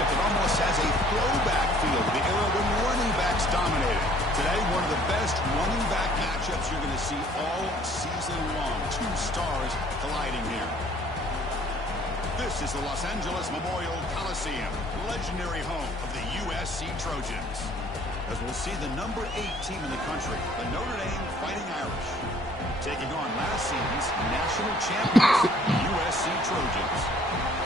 championship that almost has a throwback feel to the era when running backs dominated. Today, one of the best running back matchups you're going to see all season long. Two stars colliding here. This is the Los Angeles Memorial Coliseum, legendary home of the USC Trojans. As we'll see the number 8 team in the country, the Notre Dame Fighting Irish, taking on last season's national champions, USC Trojans.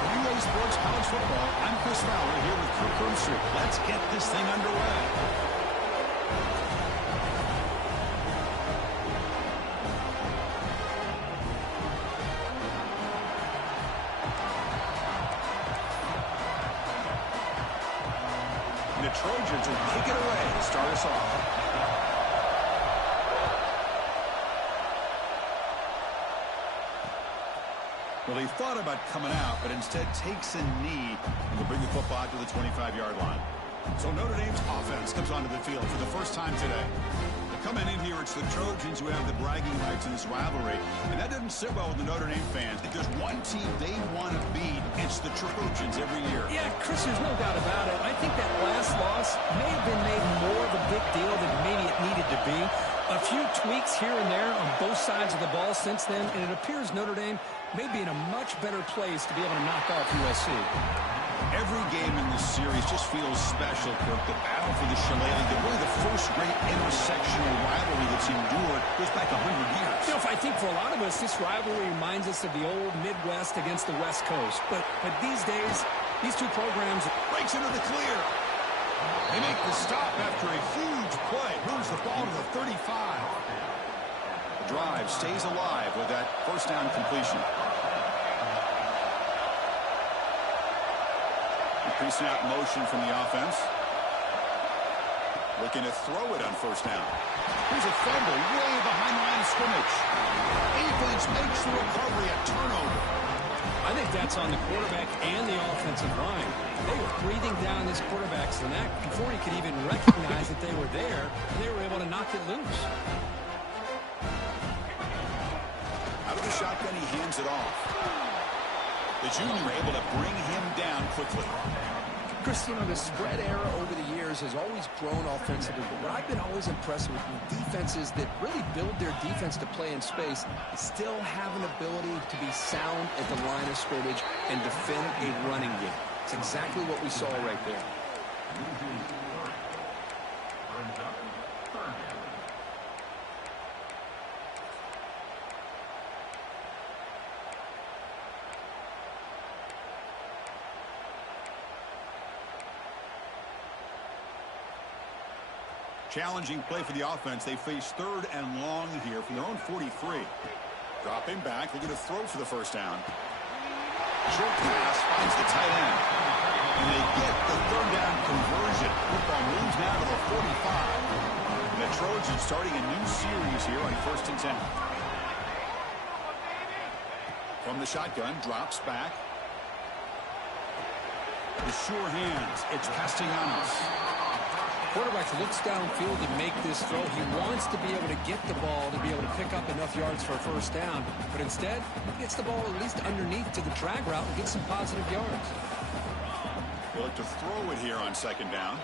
For UA Sports College Football, I'm Chris Fowler here with Kirk Herbstreit. Let's get this thing underway. The Trojans will kick it away to start us off. Well, he thought about coming out, but instead takes a knee and will bring the football to the 25-yard line. So Notre Dame's offense comes onto the field for the first time today. Coming in here, it's the Trojans who have the bragging rights in this rivalry, and that doesn't sit well with the Notre Dame fans. If there's one team they want to beat, it's the Trojans every year. Yeah, Chris, there's no doubt about it. I think that last loss may have been made more of a big deal than maybe it needed to be. A few tweaks here and there on both sides of the ball since then, and it appears Notre Dame may be in a much better place to be able to knock off USC. Every game in this series just feels special, Kirk. The battle for the Shillelagh, really the first great intersectional rivalry that's endured goes back 100 years. You know, if I think for a lot of us, this rivalry reminds us of the old Midwest against the West Coast. But these days, these two programs breaks into the clear. They make the stop after a huge play. Moves the ball to the 35. The drive stays alive with that first down completion. Pre-snap motion from the offense. Looking to throw it on first down. Here's a fumble way behind the line of scrimmage. Defense makes the recovery, a turnover. I think that's on the quarterback and the offensive line. They were breathing down this quarterback's neck before he could even recognize that they were there, and they were able to knock it loose. Out of the shotgun, he hands it off. The junior able to bring him down quickly. Chris, you know, the spread era over the years has always grown offensively, but what I've been always impressed with defenses that really build their defense to play in space still have an ability to be sound at the line of scrimmage and defend a running game. It's exactly what we saw right there. Challenging play for the offense. They face third and long here from their own 43. Dropping back, looking to throw for the first down. Short pass finds the tight end. And they get the third down conversion. Football moves now to the 45. And the Trojans starting a new series here on 1st and 10. From the shotgun, drops back. The sure hands. It's Castellanos. Quarterback looks downfield to make this throw. He wants to be able to get the ball to be able to pick up enough yards for a first down, but instead he gets the ball at least underneath to the drag route and gets some positive yards. They look to throw it here on second down.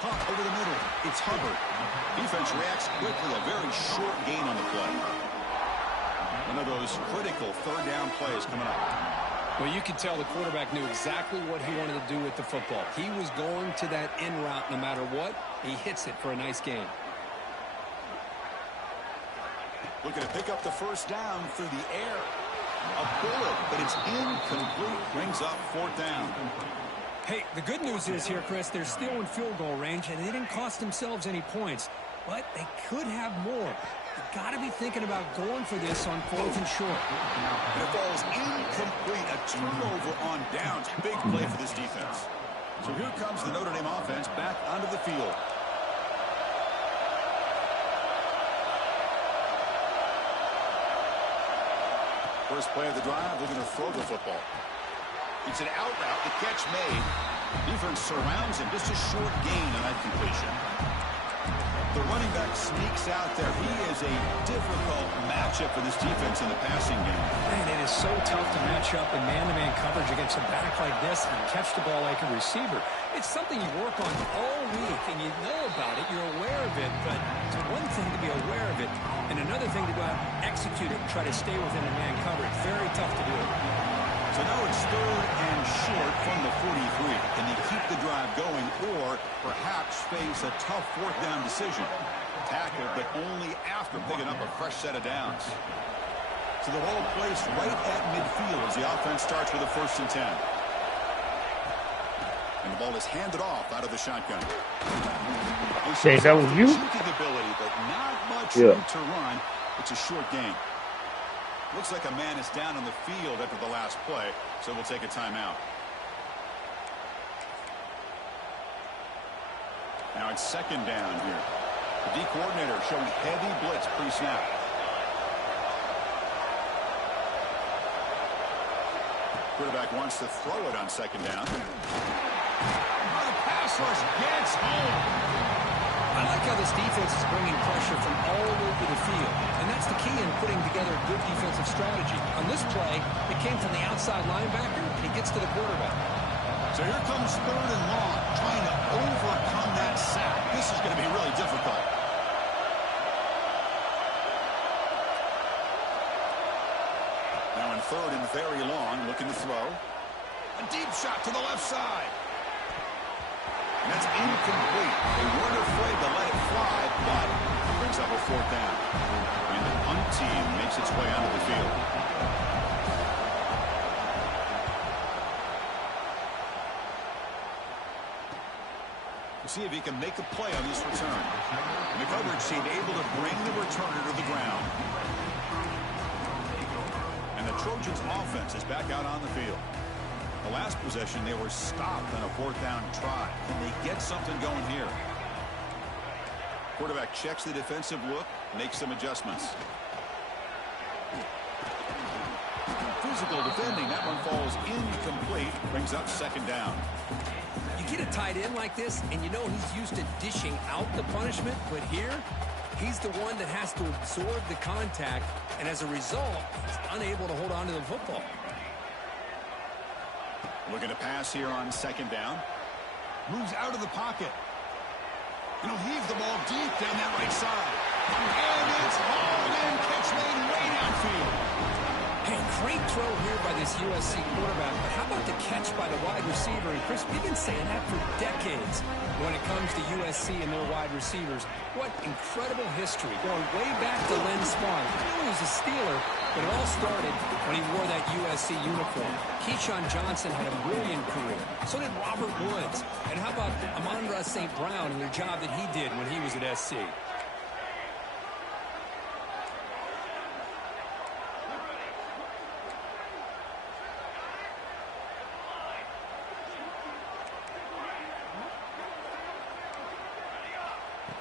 Caught over the middle. It's Hubbard. Defense reacts quickly. A very short gain on the play. One of those critical third down plays coming up. Well, you could tell the quarterback knew exactly what he wanted to do with the football. He was going to that in route no matter what. He hits it for a nice gain. Looking to pick up the first down through the air. A bullet, but it's incomplete. Brings up fourth down. Hey, the good news is here, Chris, they're still in field goal range, and they didn't cost themselves any points. But they could have more. You've got to be thinking about going for this on 4th and short. And it falls incomplete. A turnover on downs. Big play for this defense. So here comes the Notre Dame offense back onto the field. First play of the drive, looking to throw the football. It's an out route. The catch made. Defense surrounds him. Just a short gain on that completion. The running back sneaks out there. He is a difficult matchup for this defense in the passing game. Man, it is so tough to match up in man-to-man coverage against a back like this and catch the ball like a receiver. It's something you work on all week, and you know about it. You're aware of it, but it's one thing to be aware of it, and another thing to go out and execute it and try to stay within the man coverage. Very tough to do it. So now it's 3rd and short from the 43. Can they keep the drive going or perhaps face a tough 4th down decision? Tackle, but only after picking up a fresh set of downs. So the ball placed right at midfield as the offense starts with a 1st and 10. And the ball is handed off out of the shotgun. Say that was you? Shooting ability, but not much room to run. It's a short game. Looks like a man is down on the field after the last play, so we'll take a timeout. Now it's 2nd down here. The D coordinator showing heavy blitz pre-snap. Quarterback wants to throw it on 2nd down. The pass rush gets home. I like how this defense is bringing pressure from all over the field, and that's the key in putting together a good defensive strategy. On this play, it came from the outside linebacker, and he gets to the quarterback. So here comes 3rd and long, trying to overcome that sack. This is going to be really difficult. Now in 3rd and very long, looking to throw. A deep shot to the left side. And that's incomplete. They weren't afraid to let it fly, but it brings up a 4th down. And the punt team makes its way onto the field. We'll see if he can make a play on this return. And the coverage team able to bring the returner to the ground. And the Trojans' offense is back out on the field. The last possession, they were stopped on a 4th down try. Can they get something going here? Quarterback checks the defensive look, makes some adjustments. Physical defending. That one falls incomplete. Brings up 2nd down. You get a tight end like this, and you know he's used to dishing out the punishment, but here, he's the one that has to absorb the contact, and as a result, he's unable to hold on to the football. Looking to pass here on 2nd down. Moves out of the pocket. And he'll heave the ball deep down that right side. And it's hauled in. Catch made way downfield. Hey, great throw here by this USC quarterback, but how about the catch by the wide receiver? And Chris, we've been saying that for decades when it comes to USC and their wide receivers. What incredible history, going way back to Len Swan. I know he was a Steeler, but it all started when he wore that USC uniform. Keyshawn Johnson had a brilliant career. So did Robert Woods. And how about Amon-Ra St. Brown and the job that he did when he was at SC?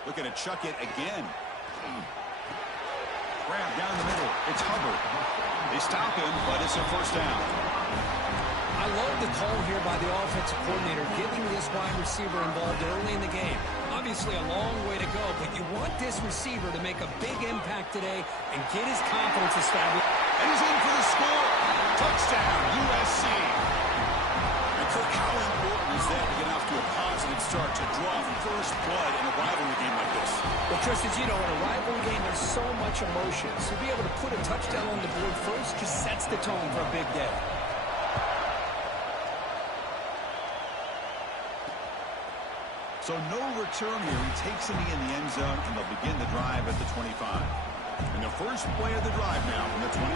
Looking to chuck it again. Grab down the middle. It's Hubbard. They stop him, but it's a 1st down. I love the call here by the offensive coordinator, getting this wide receiver involved early in the game. Obviously a long way to go, but you want this receiver to make a big impact today and get his confidence established. And he's in for the score. Touchdown, USC. And Kirk, how important is that to get off to a positive start to draw first blood in a rivalry game like this? Well, Chris, as you know, in a rivalry game, there's so much emotion. So to be able to put a touchdown on the board first just sets the tone for a big day. So no return here. He takes a knee in the end zone, and they'll begin the drive at the 25. And the first play of the drive now from the 25.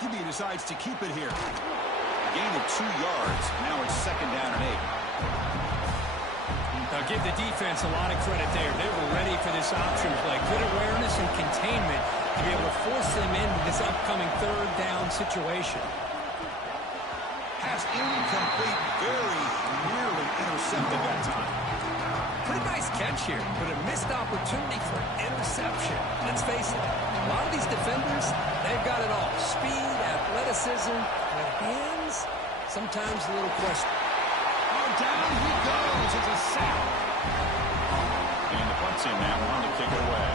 Killa decides to keep it here. A gain of 2 yards. Now it's 2nd down and 8. Now give the defense a lot of credit there. They were ready for this option play. Good awareness and containment to be able to force them into this upcoming 3rd down situation. Pass incomplete, very nearly intercepted that time. Pretty nice catch here, but a missed opportunity for interception. Let's face it, a lot of these defenders, they've got it all. Speed, athleticism, but hands, sometimes a little question. Oh, down he goes. It's a sack. And the punt's in now. On to kick it away.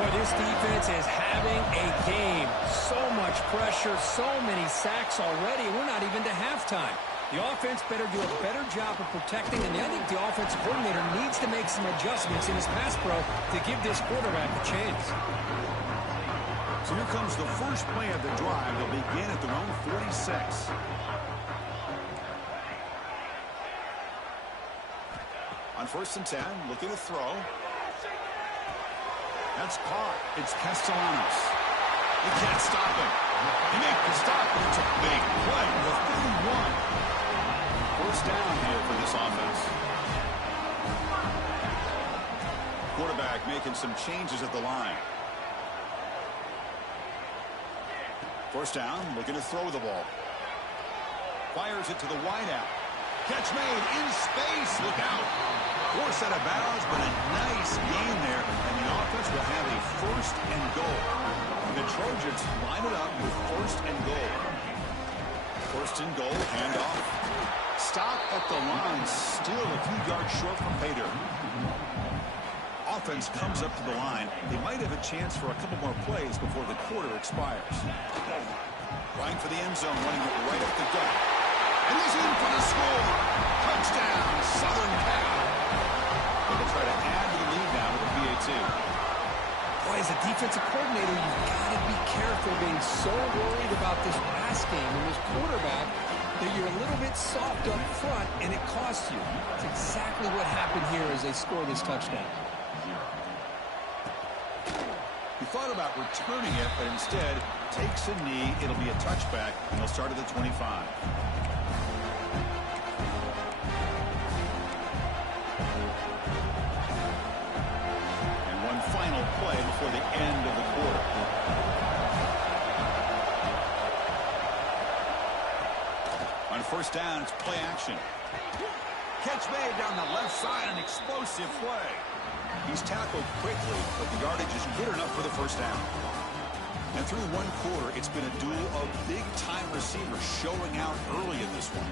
Boy, this defense is having a game. So much pressure, so many sacks already. We're not even to halftime. The offense better do a better job of protecting, and I think the offensive coordinator needs to make some adjustments in his pass pro to give this quarterback a chance. So here comes the first play of the drive. They'll begin at their own 46. On 1st and 10, looking to throw. That's caught. It's Castellanos. They can't stop him. They make the stop, but it's a big play. The 31. First down here for this offense. Quarterback making some changes at the line. First down, looking to throw the ball. Fires it to the wideout. Catch made in space. Look out. Force out of bounds, but a nice gain there, and the offense will have a 1st and goal. The Trojans line it up with 1st and goal. 1st and goal, handoff. Stop at the line, still a few yards short from pay dirt. Offense comes up to the line. They might have a chance for a couple more plays before the quarter expires. Trying for the end zone, running it right up the gut. And he's in for the score. Touchdown, Southern Cal. They'll try to add to the lead now with a PAT. Boy, as a defensive coordinator, you've got to be careful being so worried about this pass game and this quarterback that you're a little bit soft up front, and it costs you. That's exactly what happened here as they score this touchdown. He thought about returning it, but instead takes a knee. It'll be a touchback, and they'll start at the 25. And one final play before the end of the quarter. On 1st down, it's play action. Catch made down the left side, an explosive play. He's tackled quickly, but the yardage is good enough for the 1st down. And through one quarter, it's been a duel of big-time receivers showing out early in this one.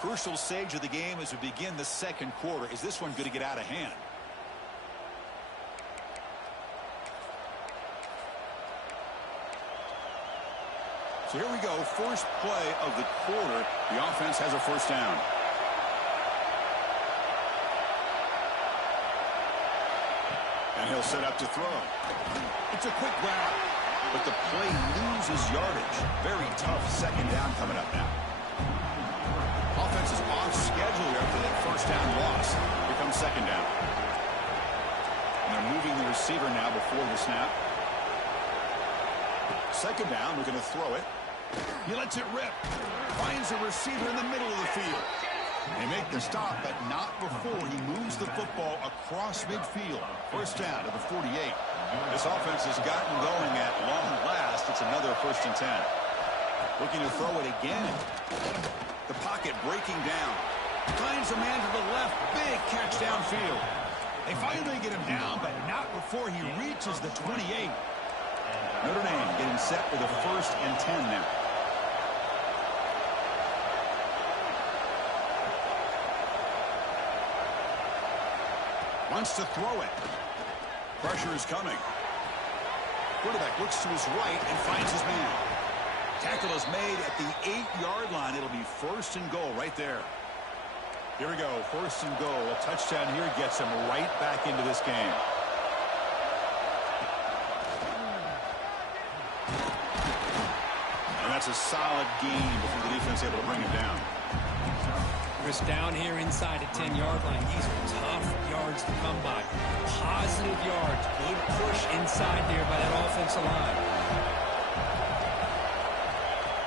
Crucial stage of the game as we begin the 2nd quarter. Is this one going to get out of hand? So here we go, first play of the quarter. The offense has a 1st down. And he'll set up to throw. It's a quick grab, but the play loses yardage. Very tough 2nd down coming up now. Offense is off schedule here after that 1st down loss. Here comes 2nd down. And they're moving the receiver now before the snap. 2nd down, we're going to throw it. He lets it rip. Finds a receiver in the middle of the field. They make the stop, but not before he moves the football across midfield. 1st down to the 48. This offense has gotten going at long last. It's another 1st and 10. Looking to throw it again. The pocket breaking down. Finds a man to the left. Big catch downfield. They finally get him down, but not before he reaches the 28. Notre Dame getting set for the 1st and 10 now. Wants to throw it. Pressure is coming. Quarterback looks to his right and finds his man. Tackle is made at the 8-yard line. It'll be 1st and goal right there. Here we go, 1st and goal. A touchdown here gets him right back into this game. And that's a solid gain before the defense able to bring him down. Chris, down here inside the 10-yard line. These are tough yards to come by. Positive yards. Good push inside there by that offensive line.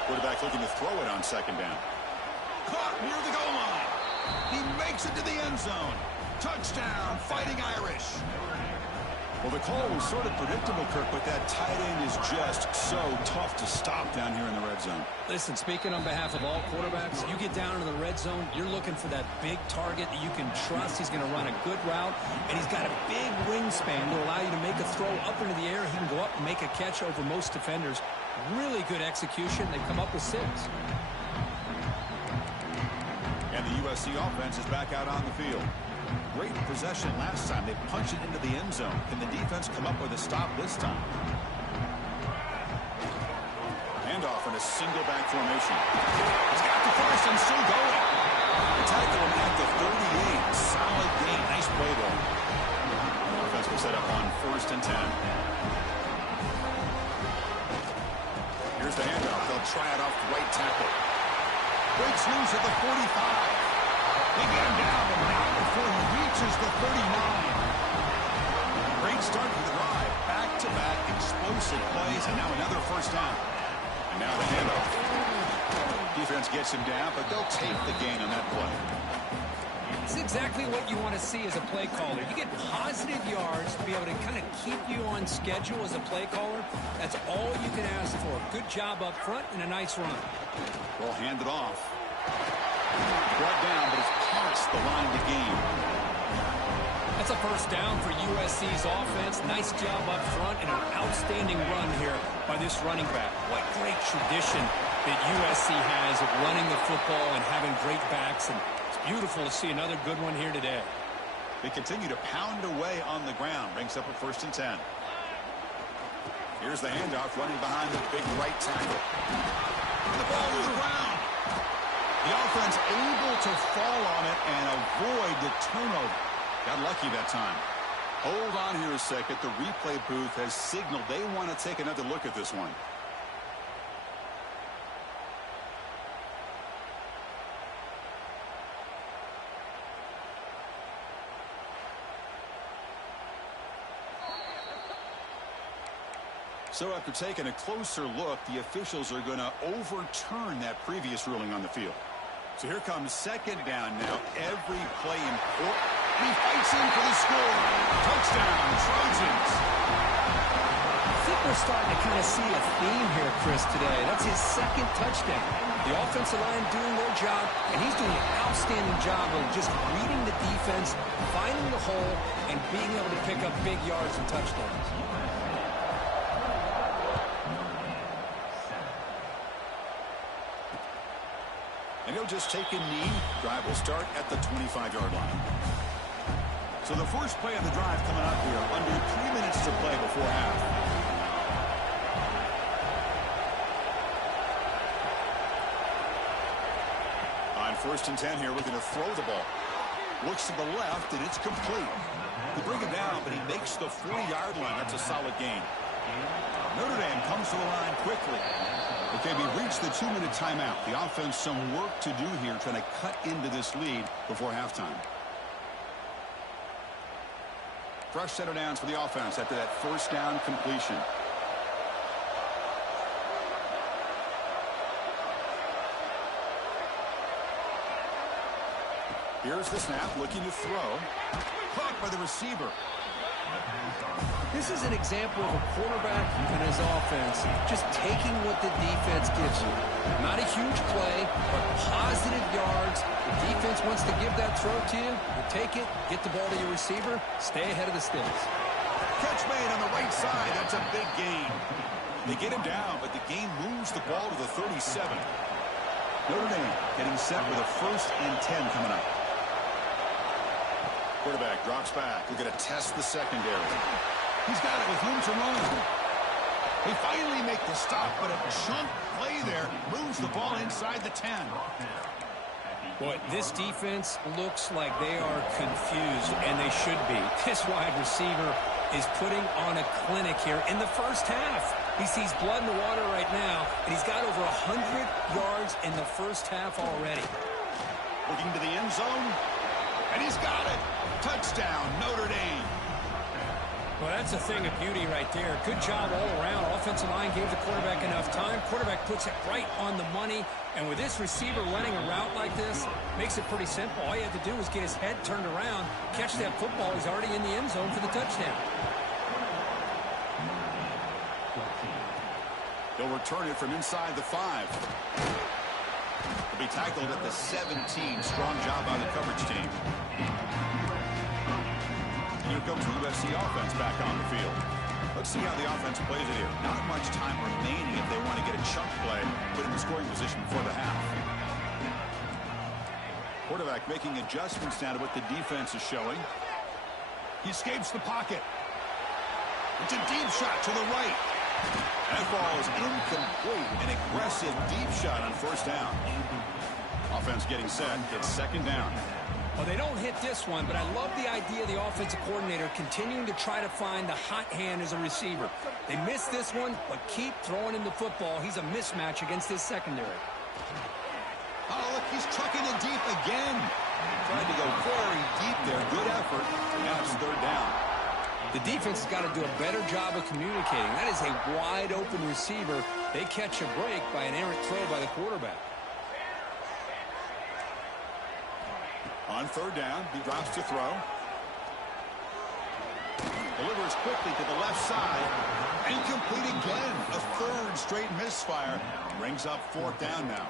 Quarterback looking to throw it on 2nd down. Caught near the goal line. He makes it to the end zone. Touchdown, Fighting Irish. Well, the call was sort of predictable, Kirk, but that tight end is just so tough to stop down here in the red zone. Listen, speaking on behalf of all quarterbacks, you get down into the red zone, you're looking for that big target that you can trust. He's going to run a good route, and he's got a big wingspan to allow you to make a throw up into the air. He can go up and make a catch over most defenders. Really good execution. They come up with 6. And the USC offense is back out on the field. Great possession last time. They punched it into the end zone. Can the defense come up with a stop this time? Handoff in a single back formation. He's got the first and still going. Tackle him at the 38. Solid game. Nice play there. The offense will set up on 1st and 10. Here's the handoff. They'll try it off the right tackle. Breaks loose at the 45. They get him down, but not before he reaches the 39. Great start to the drive. Back-to-back explosive plays, and now another first down. And now the handoff. Defense gets him down, but they'll take the gain on that play. It's exactly what you want to see as a play caller. You get positive yards to be able to kind of keep you on schedule as a play caller. That's all you can ask for. Good job up front and a nice run. Well, hand it off. Brought down, but it's past the line to gain. That's a first down for USC's offense. Nice job up front and an outstanding run here by this running back. What great tradition that USC has of running the football and having great backs, and it's beautiful to see another good one here today. They continue to pound away on the ground. Brings up a 1st and 10. Here's the handoff running behind the big right tackle. The ball is around. The offense able to fall on it and avoid the turnover. Got lucky that time. Hold on here a second. The replay booth has signaled they want to take another look at this one. So after taking a closer look, the officials are going to overturn that previous ruling on the field. So here comes 2nd down now. Every play important. He fights in for the score. Touchdown, Trojans. I think we're starting to kind of see a theme here, Chris, today. That's his 2nd touchdown. The offensive line doing their job, and he's doing an outstanding job of just reading the defense, finding the hole, and being able to pick up big yards and touchdowns. And he'll just take a knee. Drive will start at the 25-yard line. So the first play of the drive coming up here. Under 3 minutes to play before half. On 1st and 10 here, we're going to throw the ball. Looks to the left, and it's complete. They bring it down, but he makes the 40-yard line. That's a solid gain. Notre Dame comes to the line quickly. Okay, we reached the 2-minute timeout. The offense some work to do here, trying to cut into this lead before halftime. Fresh set of downs for the offense after that 1st down completion. Here's the snap, looking to throw. Caught by the receiver. This is an example of a quarterback and his offense just taking what the defense gives you. Not a huge play, but positive yards. The defense wants to give that throw to you. You take it, get the ball to your receiver, stay ahead of the sticks. Catch made on the right side. That's a big gain. They get him down, but the game moves the ball to the 37. Notre Dame getting set with a 1st and 10 coming up. Quarterback drops back. We're going to test the secondary. He's got it with room to run. They finally make the stop, but a chunk play there moves the ball inside the 10. Boy, this defense looks like they are confused, and they should be. This wide receiver is putting on a clinic here in the first half. He sees blood in the water right now, and he's got over 100 yards in the first half already. Looking to the end zone, and he's got it. Touchdown, Notre Dame. Well, that's a thing of beauty right there. Good job all around. Offensive line gave the quarterback enough time. Quarterback puts it right on the money. And with this receiver running a route like this, makes it pretty simple. All you have to do is get his head turned around, catch that football. He's already in the end zone for the touchdown. He'll return it from inside the 5. He'll be tackled at the 17. Strong job by the coverage team. Here comes the USC offense back on the field. Let's see how the offense plays it here. Not much time remaining if they want to get a chunk play, put in the scoring position before the half. Quarterback making adjustments now to what the defense is showing. He escapes the pocket. It's a deep shot to the right. That ball is incomplete. An aggressive deep shot on first down. Offense getting set. It's second down. Well, they don't hit this one, but I love the idea of the offensive coordinator continuing to try to find the hot hand as a receiver. They missed this one, but keep throwing him the football. He's a mismatch against his secondary. Oh, look, he's trucking it deep again. Tried to go very deep there. Good effort. Now it's third down. The defense has got to do a better job of communicating. That is a wide-open receiver. They catch a break by an errant throw by the quarterback. On third down, he drops to throw. Delivers quickly to the left side. Incomplete again. A third straight misfire. Brings up fourth down now.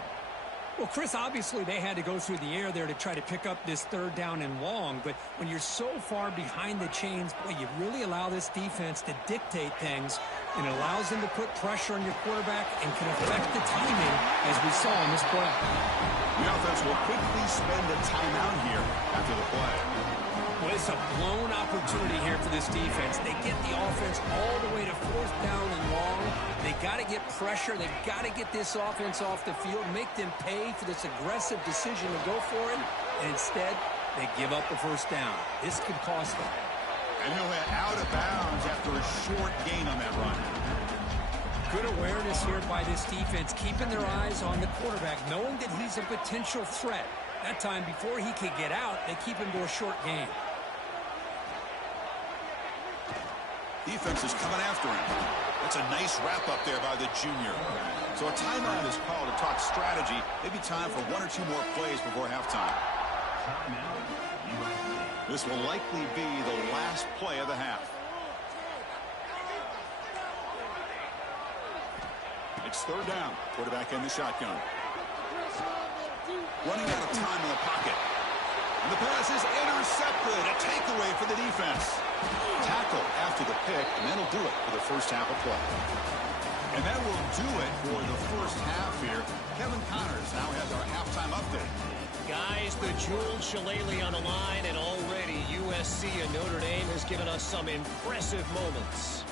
Well, Chris, obviously they had to go through the air there to try to pick up this third down and long, but when you're so far behind the chains, boy, you really allow this defense to dictate things, and it allows them to put pressure on your quarterback and can affect the timing, as we saw in this play. The offense will quickly spend a timeout here after the play. Well, it's a blown opportunity here for this defense. They get the offense all the way to fourth down and long. They got to get pressure. They've got to get this offense off the field, make them pay for this aggressive decision to go for it, and instead they give up the first down. This could cost them. And he'll head out of bounds after a short gain on that run. Good awareness here by this defense, keeping their eyes on the quarterback, knowing that he's a potential threat. That time, before he could get out, they keep him to a short gain. Defense is coming after him. That's a nice wrap-up there by the junior. So a timeout is called to talk strategy. Maybe time for one or two more plays before halftime. This will likely be the last play of the half. It's third down. Quarterback in the shotgun. Running out of time in the pocket. And the pass is intercepted. A takeaway for the defense. Tackle after the pick, and that'll do it for the first half of play. And that will do it for the first half here. Kevin Connors now has our halftime update. Guys, the jeweled shillelagh on the line, and already USC and Notre Dame has given us some impressive moments.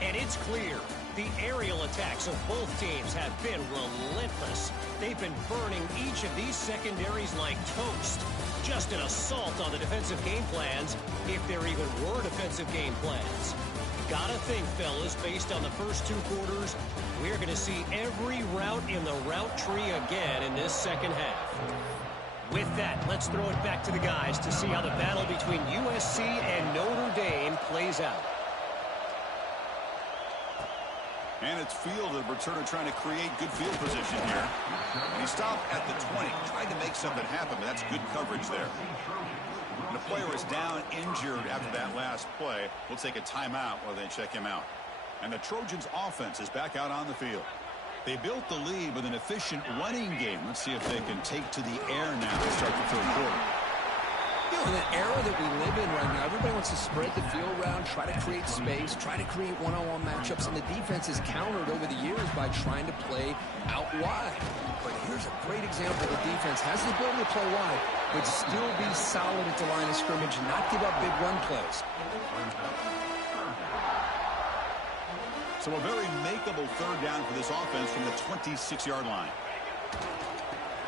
And it's clear the aerial attacks of both teams have been relentless. They've been burning each of these secondaries like toast. Just an assault on the defensive game plans, if there even were defensive game plans. Gotta think, fellas, based on the first two quarters, we're going to see every route in the route tree again in this second half. With that, let's throw it back to the guys to see how the battle between USC and Notre Dame plays out. And it's field, the returner trying to create good field position here. And he stopped at the 20, tried to make something happen, but that's good coverage there. And the player is down injured after that last play. We'll take a timeout while they check him out. And the Trojans offense is back out on the field. They built the lead with an efficient running game. Let's see if they can take to the air now to start the third quarter. You know, in the era that we live in right now, everybody wants to spread the field around, try to create space, try to create one-on-one matchups, and the defense is countered over the years by trying to play out wide. But here's a great example. The defense has the ability to play wide, but still be solid at the line of scrimmage and not give up big run plays. So a very makeable third down for this offense from the 26-yard line.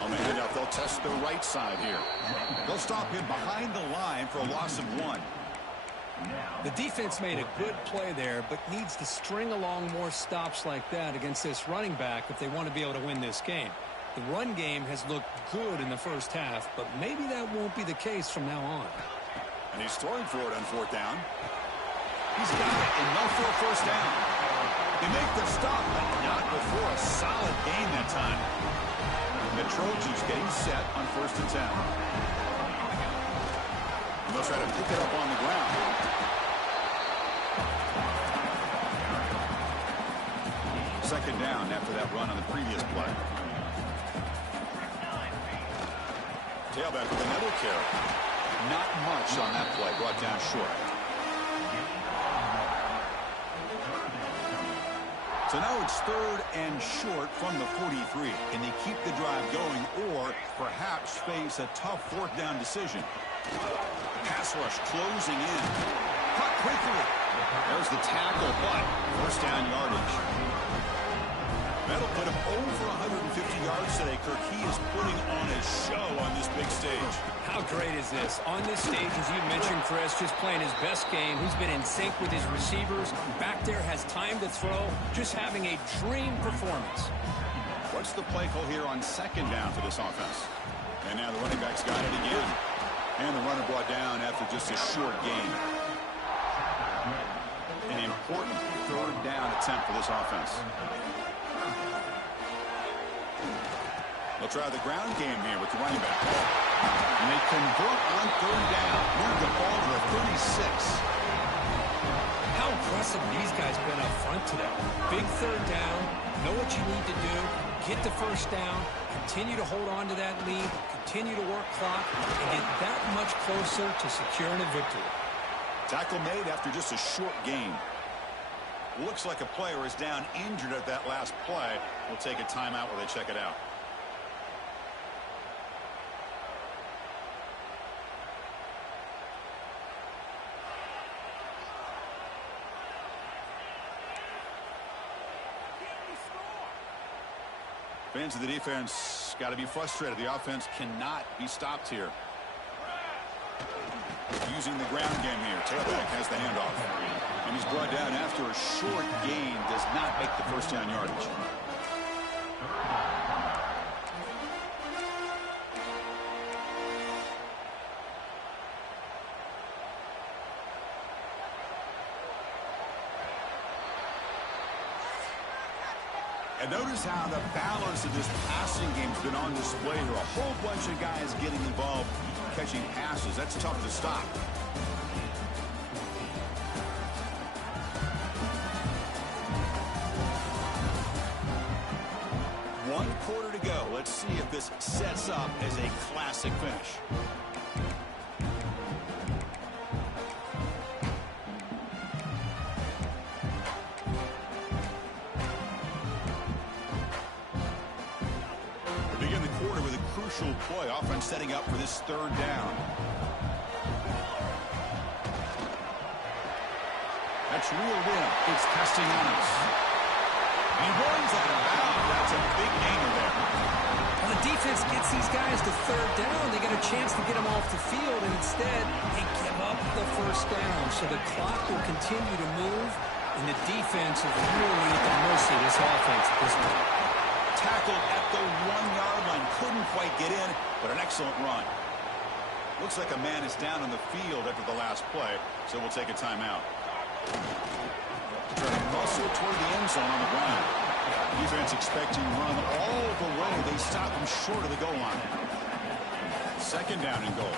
On the handoff, they'll test the right side here. They'll stop him behind the line for a loss of 1. The defense made a good play there, but needs to string along more stops like that against this running back if they want to be able to win this game. The run game has looked good in the first half, but maybe that won't be the case from now on. And he's throwing for it on fourth down. He's got it, enough for a first down. They make the stop, but not before a solid gain that time. The Trojans getting set on 1st and 10. And they'll try to pick it up on the ground. second down after that run on the previous play. Tailback with another carry. Not much on that play. Brought down short. So now it's 3rd and short from the 43. Can they keep the drive going or perhaps face a tough 4th down decision? Pass rush closing in. Cut quickly. There's the tackle, but 1st down yardage. That'll put him over 150 yards today, Kirk. He is putting on a show on this big stage. How great is this? On this stage, as you mentioned, Chris, just playing his best game. He's been in sync with his receivers. Back there, has time to throw. Just having a dream performance. What's the play call here on 2nd down for this offense? And now the running back's got it again. And the runner brought down after just a short gain. An important 3rd down attempt for this offense. They'll try the ground game here with the running back. And they convert on 3rd down. Move the ball to the 36. How impressive these guys been up front today. Big 3rd down. Know what you need to do. Get the 1st down. Continue to hold on to that lead. Continue to work clock. And get that much closer to securing a victory. Tackle made after just a short gain. Looks like a player is down injured at that last play. We'll take a timeout while they check it out. Fans of the defense got to be frustrated. The offense cannot be stopped here. Using the ground game here. Tailback has the handoff. And he's brought down after a short gain. Does not make the 1st down yardage. And notice how the balance of this passing game has been on display here. A whole bunch of guys getting involved, catching passes. That's tough to stop. One quarter to go. Let's see if this sets up as a classic finish. Crucial play. Offense setting up for this 3rd down. That's reeled in. It's Castellanos. He runs out of bounds. That's a big gainer there. Well, the defense gets these guys to 3rd down. They get a chance to get them off the field, and instead they give up the 1st down. So the clock will continue to move, and the defense is really at the mercy of this offense at this point. Tackled at the 1-yard line. Couldn't quite get in, but an excellent run. Looks like a man is down on the field after the last play, so we'll take a timeout. Trying to muscle toward the end zone on the ground. Defense expecting run all the way. They stop him short of the goal line. 2nd down and goal.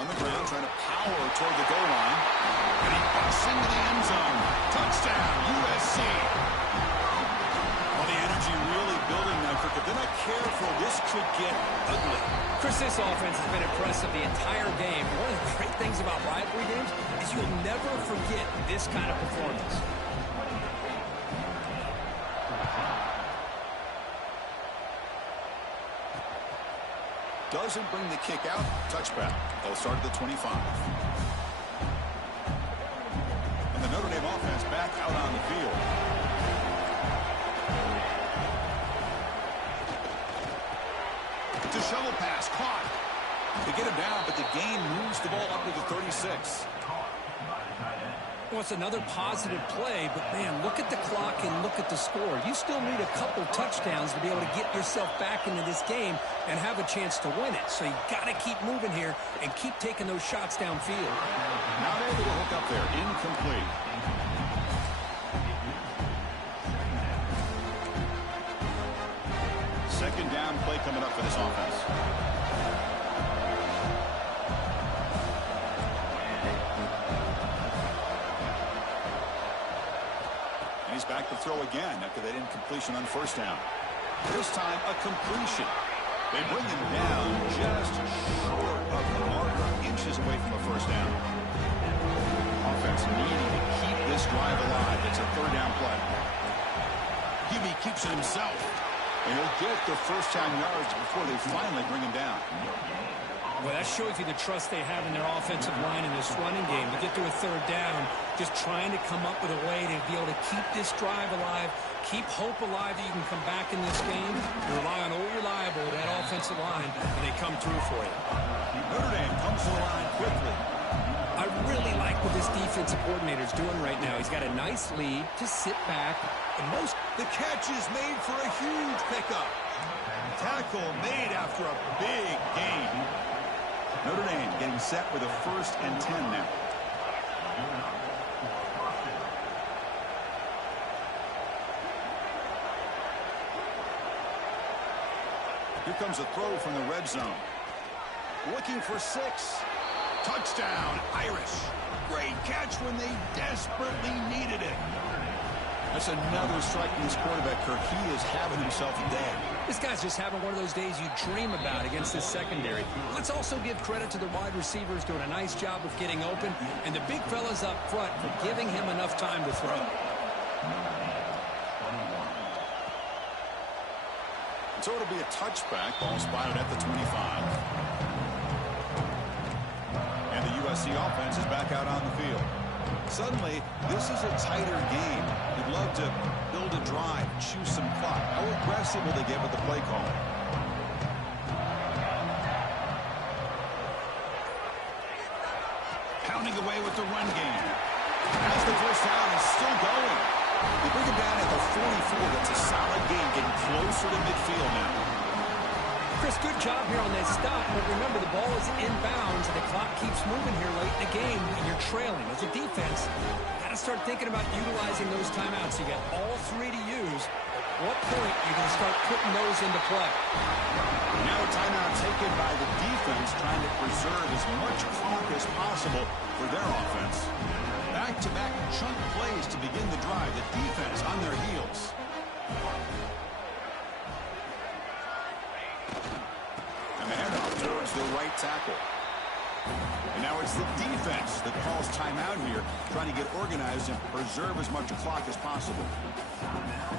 On the ground, trying to power toward the goal line. And he busts into the end zone. Touchdown, USC. Well, the energy really building now, Kirk. If they're not careful, this could get ugly. Chris, this offense has been impressive the entire game. One of the great things about rivalry games is you'll never forget this kind of performance. Doesn't bring the kick out. Touchback. They'll start at the 25. And the Notre Dame offense back out on the field. To shovel pass. Caught. They get him down, but the gain moves the ball up to the 36. Well, it's another positive play, but, man, look at the clock and look at the score. You still need a couple touchdowns to be able to get yourself back into this game and have a chance to win it. So you got to keep moving here and keep taking those shots downfield. Not able to hook up there. Incomplete. Second down play coming up for this offense. he's back to throw again after that incompletion on first down. This time, a completion. They bring him down just short of the marker, inches away from a first down. Offense needing to keep this drive alive. It's a third down play. Gibby keeps it himself. And he'll get the first down yards before they finally bring him down. Well, that shows you the trust they have in their offensive line in this running game. To get to a third down, just trying to come up with a way to be able to keep this drive alive, keep hope alive that you can come back in this game. You rely on reliable, that offensive line, and they come through for you. Notre Dame comes to the line quickly. I really like what this defensive coordinator is doing right now. He's got a nice lead to sit back. And the catch is made for a huge pickup. Tackle made after a big gain. Notre Dame getting set with a 1st and 10 now. Here comes a throw from the red zone. Looking for 6. Touchdown, Irish. Great catch when they desperately needed it. That's another strike from this quarterback, Kirk. He is having himself a day. This guy's just having one of those days you dream about against this secondary. Let's also give credit to the wide receivers doing a nice job of getting open, and the big fellas up front for giving him enough time to throw. So it'll be a touchback. Ball spotted at the 25. And the USC offense is back out on the field. Suddenly, this is a tighter game. You'd love to build a drive, choose some clock. How aggressive will they get with the play call? Pounding away with the run game. As the first down is still going. They bring him down at the 44. That's a solid game, getting closer to midfield now. Chris, good job here on that stop, but remember the ball is inbounds and the clock keeps moving here late in the game and you're trailing. As a defense, you got to start thinking about utilizing those timeouts. You got all 3 to use. At what point are you going to start putting those into play? Now a timeout taken by the defense, trying to preserve as much clock as possible for their offense. Back-to-back chunk plays to begin the drive. The defense on their heels. And the handoff towards the right tackle. And now it's the defense that calls timeout here, trying to get organized and preserve as much clock as possible.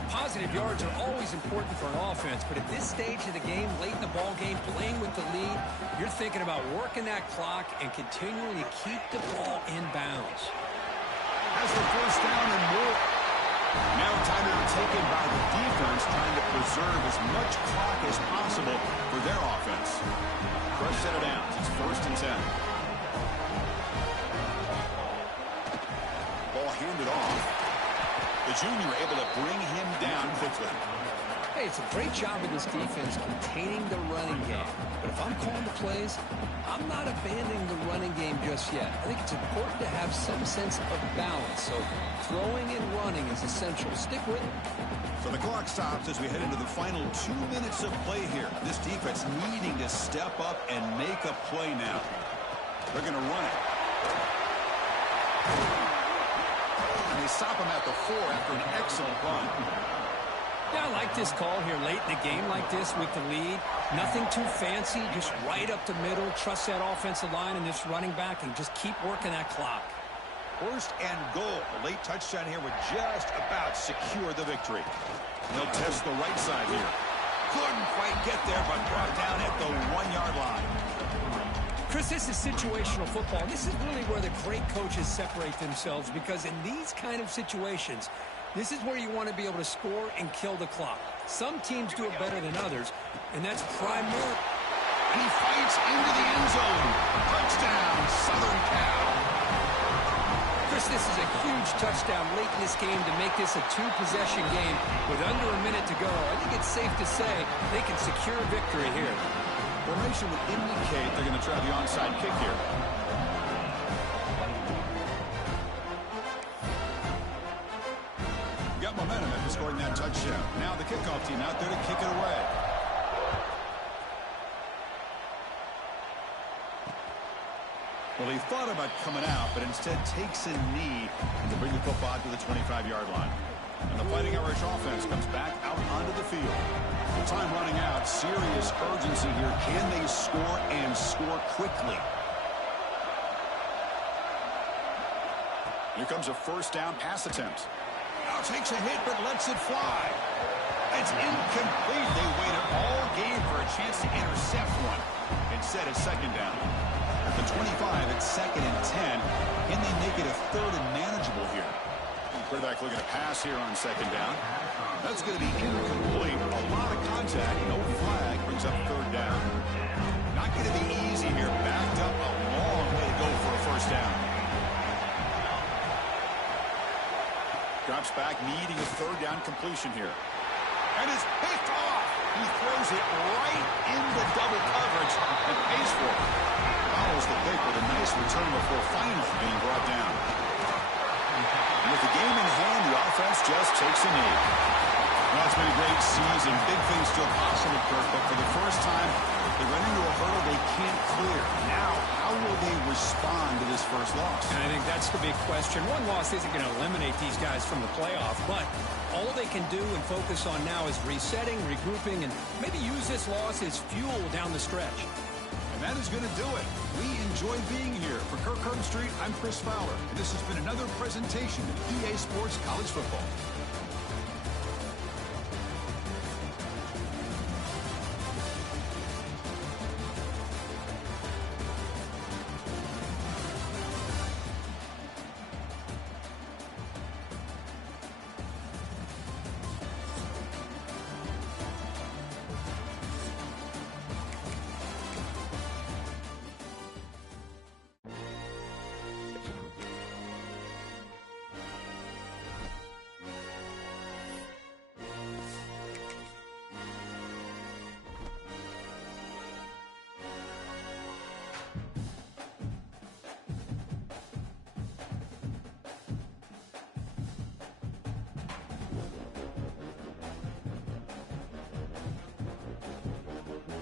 Positive yards are always important for an offense, but at this stage of the game, late in the ball game, playing with the lead, you're thinking about working that clock and continuing to keep the ball in bounds. Has the first down and more. Now a timeout taken by the defense, trying to preserve as much clock as possible for their offense. Fresh set of downs. It's 1st and 10. Ball handed off. The junior able to bring him down quickly. Hey, it's a great job of this defense containing the running game. But if I'm calling the plays, I'm not abandoning the running game just yet. I think it's important to have some sense of balance. So throwing and running is essential. Stick with it. So the clock stops as we head into the final 2 minutes of play here. This defense needing to step up and make a play now. They're going to run it. And they stop him at the 4 after an excellent run. Yeah, I like this call here late in the game like this with the lead. Nothing too fancy, just right up the middle. Trust that offensive line and this running back and just keep working that clock. 1st and goal. A late touchdown here would just about secure the victory. They'll test the right side here. Couldn't quite get there, but brought down at the 1-yard line. Chris, this is situational football. This is really where the great coaches separate themselves, because in these kind of situations, this is where you want to be able to score and kill the clock. Some teams do it better than others, and that's primarily. And he fights into the end zone. Touchdown, Southern Cal. Chris, this is a huge touchdown late in this game to make this a 2-possession game with under a minute to go. I think it's safe to say they can secure victory here. Formation would indicate they're going to try the onside kick here. Got momentum after scoring that touchdown. Now the kickoff team out there to kick it away. Well, he thought about coming out, but instead takes a knee to bring the football to the 25-yard line. And the Fighting Irish offense comes back out onto the field. The time running out. Serious urgency here. Can they score and score quickly? Here comes a first down pass attempt. Now takes a hit but lets it fly. It's incomplete. They waited all game for a chance to intercept one. Instead, it's second down. At the 25, it's 2nd and 10. Can they make it a 3rd and manageable here? Quarterback looking to pass here on 2nd down. That's going to be incomplete. A lot of contact. No flag. Brings up 3rd down. Not going to be easy here. Backed up a long way to go for a first down. Drops back, needing a 3rd down completion here. And it's picked off. He throws it right into double coverage and pays for it. Follows the pick with a nice return before finally being brought down. And with the game in hand, the offense just takes a knee. Well, it's been a great season. Big things still possible, Kirk, but for the first time, they run into a hurdle they can't clear. Now, how will they respond to this first loss? And I think that's the big question. One loss isn't going to eliminate these guys from the playoff, but all they can do and focus on now is resetting, regrouping, and maybe use this loss as fuel down the stretch. And that is going to do it. We enjoy being here. For Kirk Street, I'm Chris Fowler, and this has been another presentation of EA Sports College Football.